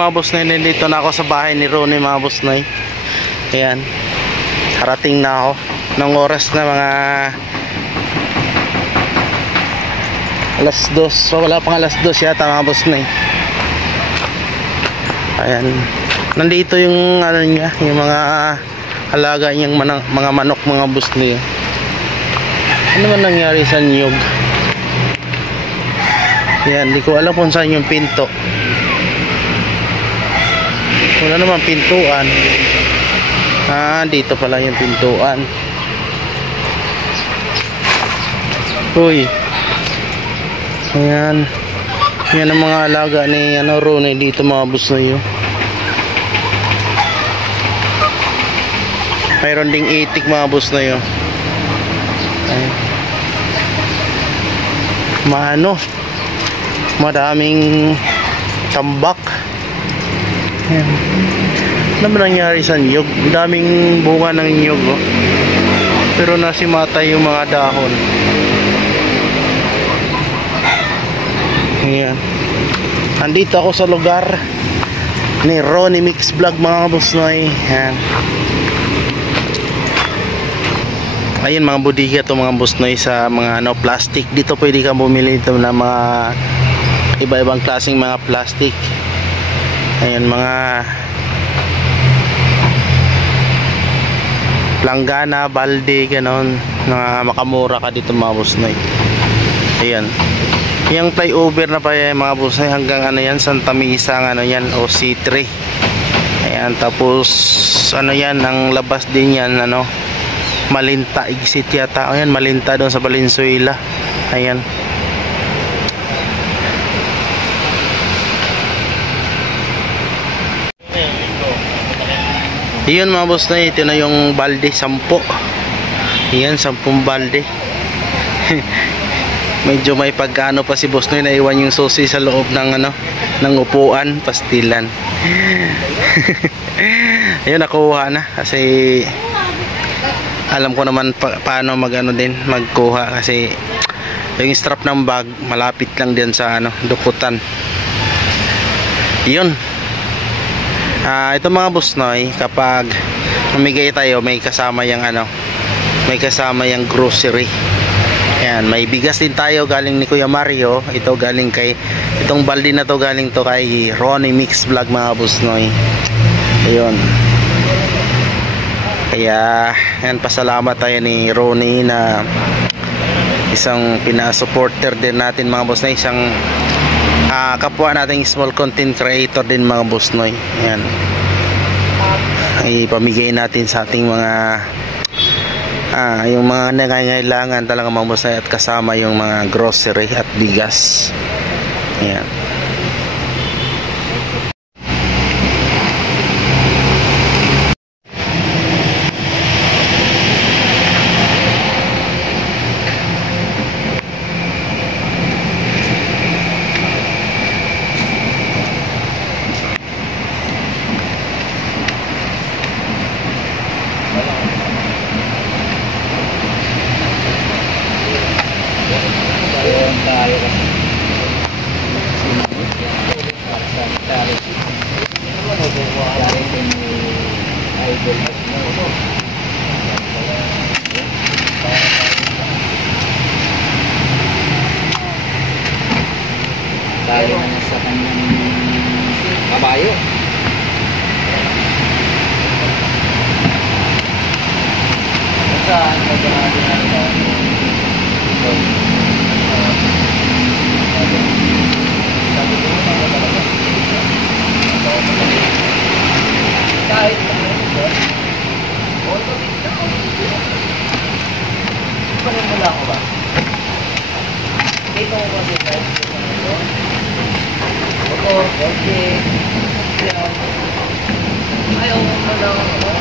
mga boss noy, nandito na ako sa bahay ni Ronnie mga boss noy. Ayan, harating na ako ng oras na mga alas 2. So wala pang alas 2 yata mga boss noy. Ayan, nandito yung ano niya, yung mga alaga niyang mga manok mga boss noy. Ano man nangyari sa niyog? Ayan, di ko alam kung saan yung pinto. Wala naman pintuan. Dito pala yung pintuan. Uy. Ayan. Yan ang mga alaga ni Ronnie dito mga boss na yun. Mayroon ding itik mga boss na yun. Ayan. Madaming tambak. Ayan. Ano ba nangyari sa niyog? Daming bunga ng niyog, oh. Pero nasimatay yung mga dahon. Ayan. Andito ako sa lugar ni Ronnie Mix Vlog mga boss noy. Ayan. Ayun mga budiga to mga boss noy, sa mga plastic. Dito pwede kang bumili ito na mga iba-ibang klaseng mga plastic. Ayan, mga planggana, balde, ganon, na makamura ka dito mga boss noy. Ayan, yung flyover na pa yan mga boss noy, hanggang ano yan, Santa Misa ano yan, o C3. Ayan, tapos ano yan, ang labas din yan ano, Malinta exit yata. Ayan, Malinta doon sa Valenzuela. Ayan. Iyon mga boss na, ito na yung balde, 10. Iyan, 10 balde. Medyo may pagkano pa si boss na, naiwan yung susi sa loob ng ano, ng upuan, pastilan. Ayun, nakuha na kasi alam ko naman paano magano din, magkuha, kasi yung strap ng bag malapit lang din sa ano, dukutan. Iyon. Ito mga boss noy, kapag mamigay tayo, may kasama yung ano, may kasama yung grocery. Ayan, may bigas din tayo galing ni Kuya Mario. Ito galing kay, itong balde na to galing to kay Ronnie Mix Vlog mga boss noy. Ayun. Kaya ayan, pasalamat tayo ni Ronnie na isang pinasupporter din natin mga boss noy, isang kapwa nating small content creator din mga boss noy. Ayan, ipamigay natin sa ating mga yung mga nangangailangan talaga mga boss noy, at kasama yung mga grocery at bigas. Ayan. Tayo na sa kanyang kabayo. Saan ka ba natin kahit mula ko ba? Dito ko kasi tayo. Okay. Ayaw mo lang ako.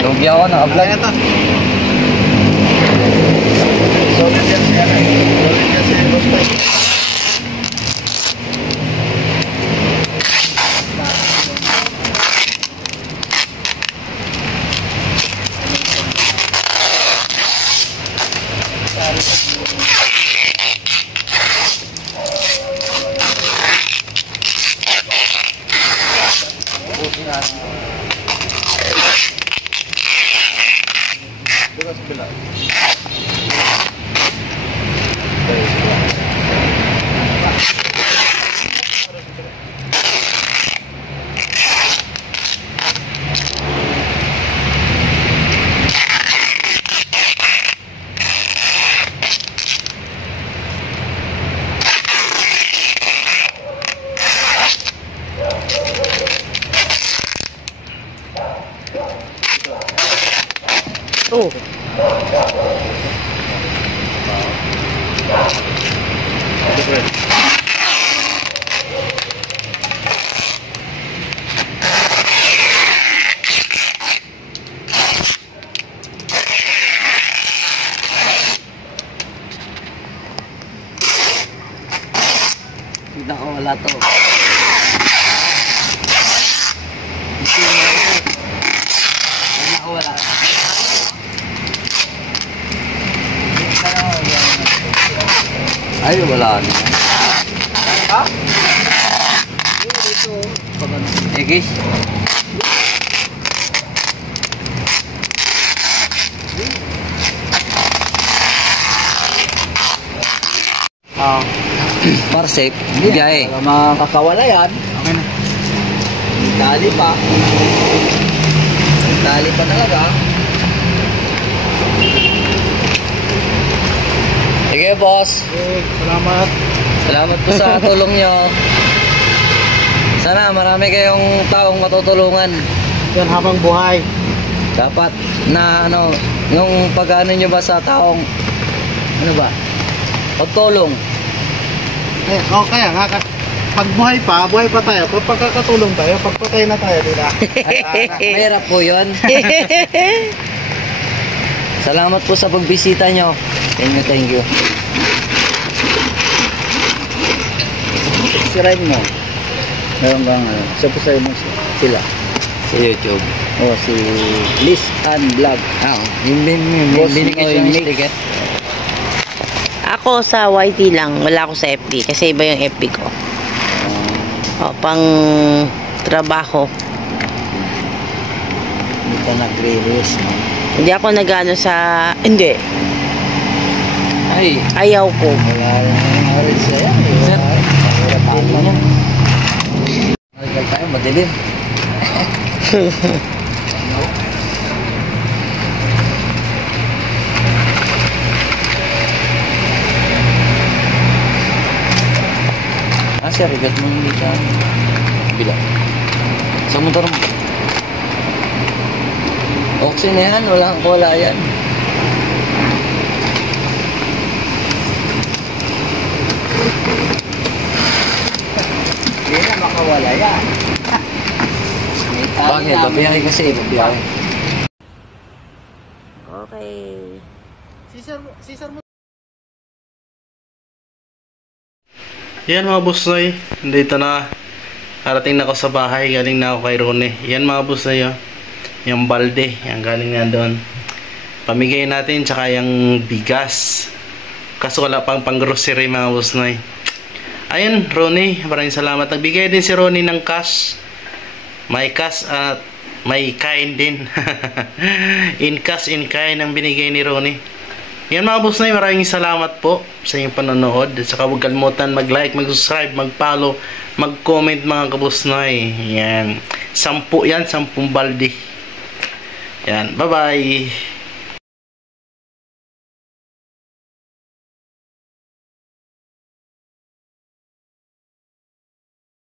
Lugi ako ng ablag. Solid yan si ano. Solid yan si Boss Noy. Bukas bila. Oh. Kita ko wala to. Wala. Ay, wala na. Ha? Ito. Egis? Para safe. Bigay. Para makakawala yan. Okay na. Dali pa. Dali pa talaga. Sige, boss. Salamat. Salamat po sa tulong nyo. Sana marami kayong taong matutulungan. Yan habang buhay. Dapat na ano, yung pag-ano nyo ba sa taong, ano ba? Pagtulong. Kaya nga, pag buhay pa tayo, pag pagkakatulong tayo, pag patay na tayo, di ba? Mahirap po yun. Salamat po sa pagbisita nyo. Thank you. Sirain mo. Meron bang ano? Sabi sa'yo mo sila. Sa YouTube. O si Liz Ann Vlog. Yung Boss binigay Noy siya ng Mix. sticker. Ako sa YT lang, wala ako sa FB kasi iba yung FB ko. Pang trabaho. Hindi ka nagre-release, no? Hindi ako nagano sa... Hindi. Ay, Ayaw ko. Wala nang orange sa'yo. Sir. Mahirap din mo. naligal tayo, madilim. Sir, igat mo hindi ka bila. Sa motor mo. Oxy na yan, walang cola yan. Hindi na makawala yan. Bakit? Babiyahe kasi, babiyahe. Okay. Caesar mo. Yan mga boss Noy, dito na. Arating na ako sa bahay, galing na ako kay Rone. Yan mga boss Noy, oh. Yung balde, yan galing na doon. Pamigay natin, tsaka yung bigas. Kaso wala pang pang-grocery mga boss Noy. Ayun, Rone, maraming salamat. Nagbigay din si Rone ng cash. May cash at may kain din. In cash, in kain ang binigay ni Rone. Yan mga boss Noy, maraming salamat po sa inyong panonood. At saka huwag kalimutan mag-like, mag-subscribe, mag-follow, mag-comment mga kaboss Noy. Yan. 10 yan, 10 balde. Yan, bye-bye.